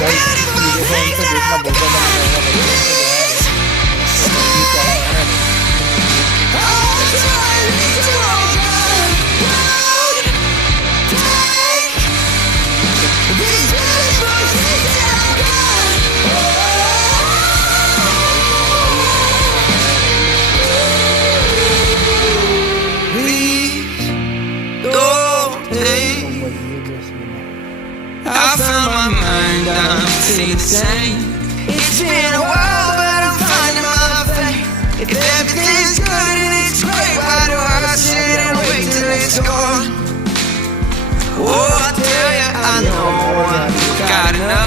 गाइस इस वीडियो को हमसे देखना बहुत ज़्यादा मजा I found my mind, I'm staying the same. It's been a while, but I'm finding my faith. If everything's good and it's great, why do I sit and wait till it's gone? Oh, I tell ya, I know I've got enough.